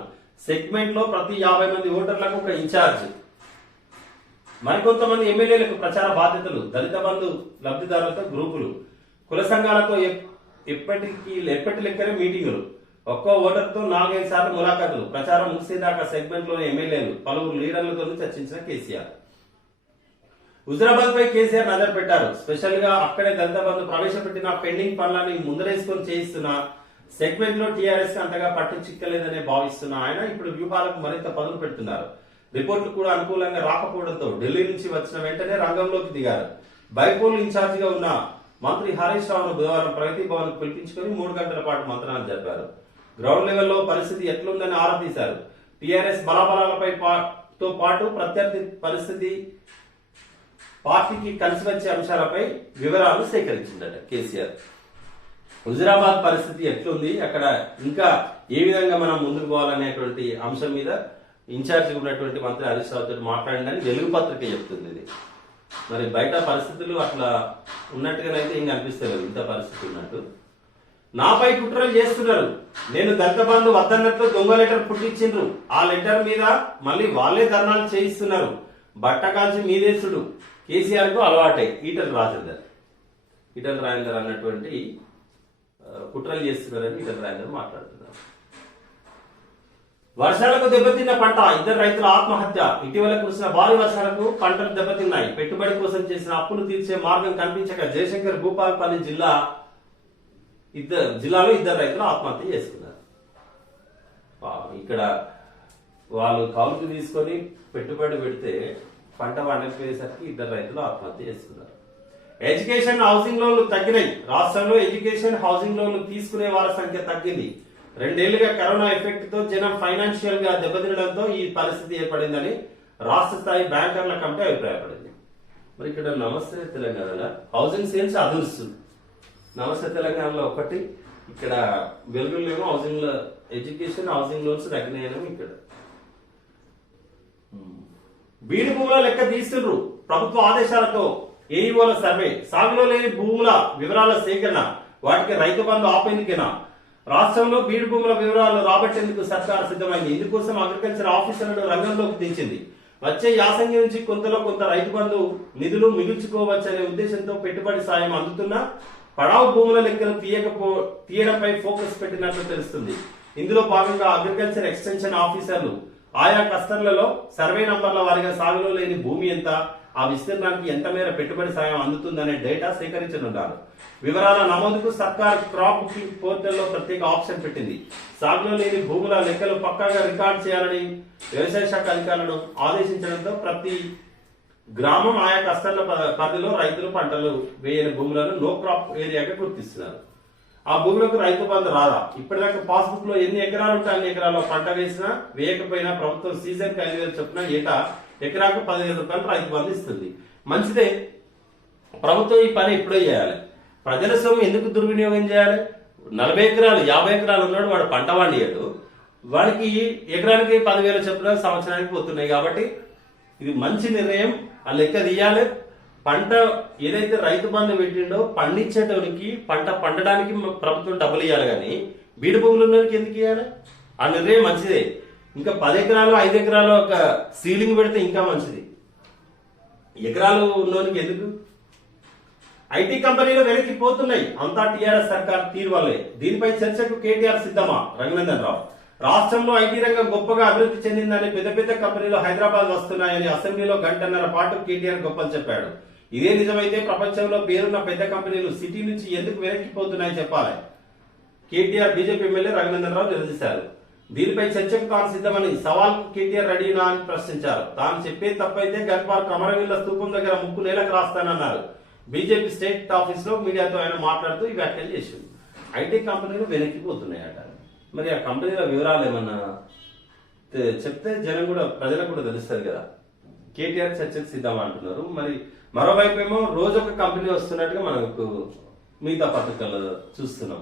సెగ్మెంట్ లో ప్రతి 50 మంది ఓటర్లకు ఒక ఇన్ఛార్జ్. మరికొంతమంది ఎమ్మెల్యేలకు ప్రచార బాధ్యతలు. దళిత బంధు లబ్ధిదారులతో గ్రూపులు. కుల సంఘాలతో ఎప్పటి లెక్కనే మీటింగులు. ఒక్కో ఓటర్తో 4-5 సార్లు ములాఖాతులు. ప్రచారం ముగిసేదాకా సెగ్మెంట్ లోని ఎమ్మెల్యేలు పలువురు లీడర్లతో చర్చించిన కేసీఆర్. హుజురాబాద్ పై కేసీఆర్ నజర్ పెట్టారు. స్పెషల్ గా అక్కడే దళిత బంధు ప్రవేశపెట్టిన పెండింగ్ పనులని ముందరేసుకొని చేయిస్తున్న సెగ్మెంట్ లో టీఆర్ఎస్ అంతగా పట్టు చిక్కలేదనే భావిస్తున్న ఆయన ఇప్పుడు వ్యూహాలకు మరింత పదును పెడుతున్నారు. రిపోర్టులు కూడా అనుకూలంగా రాకపోవడంతో ఢిల్లీ నుంచి వచ్చిన వెంటనే రంగంలోకి దిగారు. బైపోల్ ఇన్ఛార్జిగా ఉన్న మంత్రి హరీష్ రావును బుధవారం ప్రగతి భవన్ పిలిపించుకుని 3 గంటల పాటు మంత్రాలు జరిపారు. గ్రౌండ్ లెవెల్లో పరిస్థితి ఎట్లుందని ఆరా తీశారు. టీఆర్ఎస్ బలాబలాలపై తో పాటు ప్రత్యర్థి పరిస్థితి, పార్టీకి కలిసి వచ్చే అంశాలపై వివరాలు సేకరించిందట కేసీఆర్. హుజురాబాద్ పరిస్థితి ఎట్లుంది, అక్కడ ఇంకా ఏ విధంగా మనం ముందుకు పోవాలనేటువంటి అంశం మీద ఇన్ఛార్జిగా ఉన్నటువంటి మంత్రి హరీష్ రావుతో మాట్లాడిందని వెలుగు పత్రిక చెప్తుంది. ఇది మరి బయట పరిస్థితులు అట్లా ఉన్నట్టుగానైతే ఏం కనిపిస్తలేదు. ఇంత పరిస్థితి ఉన్నట్టు నాపై కుట్రలు చేస్తున్నారు. నేను దళిత బంధు వద్దన్నట్లు దొంగ లెటర్ పుట్టించిండ్రు. ఆ లెటర్ మీద మళ్ళీ వాళ్ళే ధర్నాలు చేయిస్తున్నారు. బట్ట కాల్చి మీదేశుడు కేసీఆర్ కు అలవాటే. ఈటల రాజేందర్ అన్నటువంటి కుట్రలు చేస్తున్నారని ఈటల రాజేందర్ మాట్లాడుతున్నారు. వర్షాలకు దెబ్బతిన్న పంట, 2 రైతుల ఆత్మహత్య. ఇటీవల కురిసిన భారీ వర్షాలకు పంటలు దెబ్బతిన్నాయి. పెట్టుబడి కోసం చేసిన అప్పులు తీర్చే మార్గం కనిపించక జయశంకర్ భూపాలపల్లి జిల్లాలో 2 రైతులు ఆత్మహత్య చేసుకున్నారు. ఇక్కడ వాళ్ళు కౌలుకు తీసుకొని పెట్టుబడి పెడితే పంట పండకపోయేసరికి 2 రైతులు ఆత్మహత్య చేసుకున్నారు. ఎడ్యుకేషన్ హౌసింగ్ లోన్లు తగ్గినాయి. రాష్ట్రంలో ఎడ్యుకేషన్ హౌసింగ్ లోన్లు తీసుకునే వారి సంఖ్య తగ్గింది. 2 ఏళ్లుగా కరోనా ఎఫెక్ట్ తో జనం ఫైనాన్షియల్ గా దెబ్బతినడంతో ఈ పరిస్థితి ఏర్పడిందని రాష్ట్ర స్థాయి బ్యాంకర్ల కమిటీ అభిప్రాయపడింది. మరి ఇక్కడ నమస్తే తెలంగాణలో హౌసింగ్ సేల్స్ అదుర్సు. నమస్తే తెలంగాణలో ఒకటి, ఇక్కడ వెలుగులేమో హౌసింగ్ లో ఎడ్యుకేషన్ హౌసింగ్ లోన్స్ తగ్గినాయనేమో. ఇక్కడ బీడు భూముల లెక్క తీస్తుండ్రు. ప్రభుత్వ ఆదేశాలతో ఏఈఓల సర్వే, సాగులో లేని భూముల వివరాల సేకరణ, వాటికి రైతు బంధు ఆపేందుకేనా? రాష్ట్రంలో బీడు భూముల వివరాలు రాబట్టేందుకు సర్కార్ సిద్ధమైంది. ఇందుకోసం అగ్రికల్చర్ ఆఫీసర్లను రంగంలోకి దించింది. వచ్చే యాసంగి నుంచి కొంతలో కొంత రైతు బంధు నిధులు మిగుల్చుకోవచ్చనే ఉద్దేశంతో పెట్టుబడి సాయం అందుతున్నా పడావు భూముల లెక్కలు తీయడంపై ఫోకస్ పెట్టినట్లు తెలుస్తుంది. ఇందులో భాగంగా అగ్రికల్చర్ ఎక్స్టెన్షన్ ఆఫీసర్లు ఆయా క్లస్టర్లలో సర్వే నంబర్ల వారీగా సాగులో లేని భూమి ఎంత, ఆ విస్తీర్ణానికి ఎంత మేర పెట్టుబడి సాయం అందుతుందనే డేటా సేకరించనున్నారు. వివరాల నమోదుకు సర్కార్ క్రాప్ బుకింగ్ పోర్టల్లో ప్రత్యేక ఆప్షన్ పెట్టింది. సాగులో లేని భూముల లెక్కలు పక్కాగా రికార్డ్ చేయాలని వ్యవసాయ శాఖ అధికారులను ఆదేశించడంతో ప్రతి గ్రామం ఆయా క్లస్టర్ల పరిధిలో రైతులు పంటలు వేయని భూములను నో క్రాప్ ఏరియాగా గుర్తిస్తున్నారు. ఆ భూములకు రైతు బంధు రాదా? ఇప్పటిదాకా పాస్బుక్ లో ఎన్ని ఎకరాలు ఉంటే అన్ని ఎకరాల్లో పంట వేసినా వేయకపోయినా ప్రభుత్వం సీజన్ కి 5,000 చొప్పున ఏటా ఎకరాకు 10,000 రూపాయలు రైతు బంధు ఇస్తుంది. మంచిదే. ప్రభుత్వం ఈ పని ఎప్పుడో చేయాలి. ప్రజల సొమ్ము ఎందుకు దుర్వినియోగం చేయాలి? 40 ఎకరాలు 50 ఎకరాలు ఉన్నాడు, వాడు పంట పండియాడు, వాడికి ఎకరానికి 10,000 చొప్పున సంవత్సరానికి పోతున్నాయి. కాబట్టి ఇది మంచి నిర్ణయం. ఆ లెక్క తీయాలి. పంట ఏదైతే రైతు బంధు పెట్టిండో పండించేటోనికి పంట పండడానికి ప్రభుత్వం డబ్బులు ఇవ్వాలి, కానీ బీడు భూములు ఉన్నోనికి ఎందుకు ఇవ్వాలి? ఆ నిర్ణయం మంచిదే. ఇంకా 10 ఎకరాలు 5 ఎకరాలు ఒక సీలింగ్ పెడితే ఇంకా మంచిది. ఎకరాలు ఉన్నోనికి ఎందుకు? ఐటీ కంపెనీలు వెనక్కి పోతున్నాయి. అంతా టీఆర్ఎస్ సర్కార్ తీరు వల్లే. దీనిపై చర్చకు కేటీఆర్ సిద్ధమా? రఘునందన్ రావు. రాష్ట్రంలో ఐటీ రంగం గొప్పగా అభివృద్ధి చెందిందని పెద్ద పెద్ద కంపెనీలు హైదరాబాద్ వస్తున్నాయని అసెంబ్లీలో 1.5 గంటల పాటు కేటీఆర్ గొప్పలు చెప్పాడు. ఇదే నిజమైతే ప్రపంచంలో పేరున్న పెద్ద కంపెనీలు సిటీ నుంచి ఎందుకు వెనక్కిపోతున్నాయని చెప్పాలి. కేటీఆర్ బీజేపీ ఎమ్మెల్యే రఘునందన్ రావు నిలదీశారు. దీనిపై చర్చకు తాను సిద్ధమని, సవాల్ కేటీఆర్ రెడీనా అని ప్రశ్నించారు. తాను చెప్పే తప్పైతే గన్పార్క్ అమరవీరుల స్తూపం దగ్గర ముక్కు నేలకు రాస్తానన్నారు. బీజేపీ స్టేట్ ఆఫీస్ లో మీడియాతో ఆయన మాట్లాడుతూ ఈ వ్యాఖ్యలు చేశారు. ఐటీ కంపెనీలు వెనక్కిపోతున్నాయట. మరి ఆ కంపెనీల వివరాలు ఏమన్నా చెప్తే ప్రజలకు కూడా తెలుస్తుంది కదా. కేటీఆర్ చర్చకు సిద్ధం అంటున్నారు. మరి మరోవైపు ఏమో రోజు ఒక కంపెనీ వస్తున్నట్టుగా మనకు మిగతా పత్రికల్లో చూస్తున్నాం.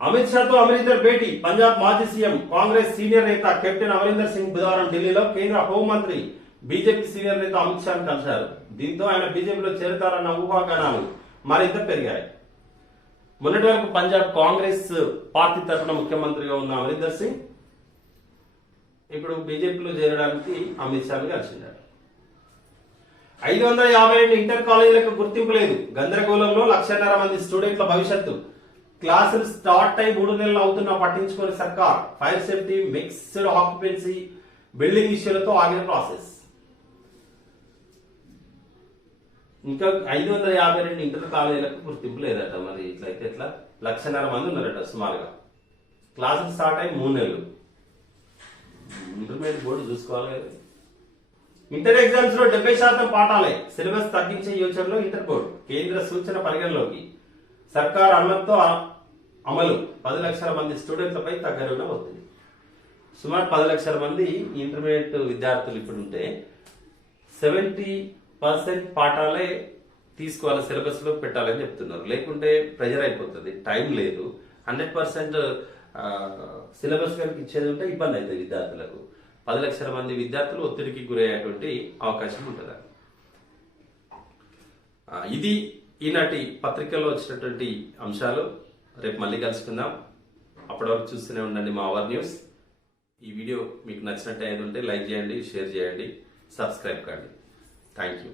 అమిత్ షాతో అమరీందర్ భేటీ. పంజాబ్ మాజీ సీఎం, కాంగ్రెస్ సీనియర్ నేత కెప్టెన్ అమరీందర్ సింగ్ బుధవారం ఢిల్లీలో కేంద్ర హోంమంత్రి బీజేపీ సీనియర్ నేత అమిత్ షాను కలిశారు. దీంతో ఆయన బీజేపీలో చేరతారన్న ఊహాగానాలు మరింత పెరిగాయి. మొన్నటి వరకు పంజాబ్ కాంగ్రెస్ పార్టీ తరఫున ముఖ్యమంత్రిగా ఉన్న అమరీందర్ సింగ్ ఇప్పుడు బీజేపీలో చేరడానికి అమిత్ షాను కలిసిండారు. 552 ఇంటర్ కాలేజీలకు గుర్తింపు లేదు. గందరగోళంలో 1,50,000 మంది స్టూడెంట్ల భవిష్యత్తు. క్లాసులు స్టార్ట్ అయి 3 నెలలు అవుతున్నా పట్టించుకునే సర్కార్. Fire safety, mixed occupancy, building ఇష్యూలతో ఆగిన ప్రాసెస్. ఇంకా 552 ఇంటర్ కాలేజీలకు గుర్తింపు లేదట. మరి ఇట్లయితే ఎట్లా? 1,50,000 మంది ఉన్నారట సుమారుగా. క్లాసులు స్టార్ట్ అయ్యి 3 నెలలు. ఇంటర్మీడియట్ బోర్డు చూసుకోవాలి కదా. ఇంటర్ ఎగ్జామ్స్ లో 70% పాఠాలే, సిలబస్ తగ్గించే యోచనలో ఇంటర్ బోర్డు. కేంద్ర సూచన పరిగణలోకి. సర్కార్ అనుమతితో అమలు. 10 లక్షల మంది స్టూడెంట్లపై తగ్గరున ఒత్తిడి. సుమారు 10 లక్షల మంది ఇంటర్మీడియట్ విద్యార్థులు ఇప్పుడు ఉంటే 70% పాఠాలే తీసుకోవాలి, సిలబస్ లో పెట్టాలని చెప్తున్నారు. లేకుంటే ప్రెజర్ అయిపోతుంది, టైం లేదు. 100% సిలబస్ కనుక ఇచ్చేది ఉంటే ఇబ్బంది అవుతుంది విద్యార్థులకు. 10 లక్షల మంది విద్యార్థులు ఒత్తిడికి గురయ్యేటువంటి అవకాశం ఉంటుంది. ఇది ఈనాటి పత్రికలో వచ్చినటువంటి అంశాలు. రేపు మళ్ళీ కలుసుకుందాం. అప్పటి వరకు చూస్తూనే ఉండండి మా అవర్ న్యూస్. ఈ వీడియో మీకు నచ్చినట్టు ఏది ఉంటే లైక్ చేయండి, షేర్ చేయండి, సబ్స్క్రైబ్ కండి. Thank you.